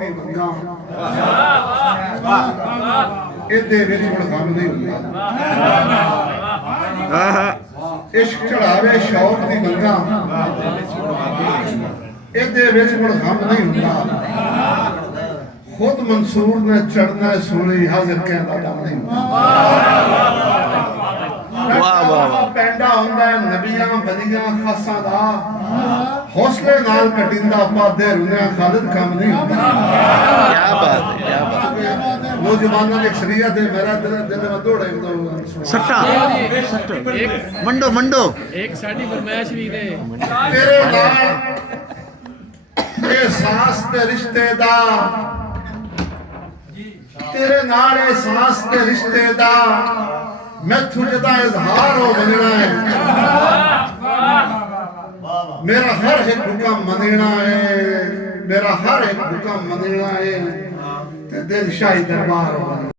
ਦੀ ਮੰਗਾਂ ਇਹਦੇ ਵਿੱਚ ਹੁਣ ਕੰਮ ਨਹੀਂ ਹੁੰਦਾ। ਇਸ਼ਕ ਚੜਾਵੇ ਸ਼ੌਕ ਦੀ ਮੰਗਾਂ ਇਹਦੇ ਵਿੱਚ ਹੁਣ ਕੰਮ ਨਹੀਂ ਹੁੰਦਾ। खुद मंसूर ने चढ़ना सोनी हाजिर कहता काम नहीं पैंडा होंदा है नबियां बलियां खासा दा हौसले नाल कटिंदा पादे रुनिया खालिद काम नहीं होता। क्या बात है, क्या बात है। वो जमाना के शरीयत है मेरा दिल में दौड़े तो सट्टा मंडो मंडो एक साडी फरमाइश भी दे तेरे नाल एहसास ते रिश्ते दा तेरे नाल एहसास ते रिश्ते दा मैं तुझदा इजहार हो बनना है। मेरा हर एक हुक्म मनना है, मेरा हर एक हुक्म मनना है ते दिल शाही दरबार हो।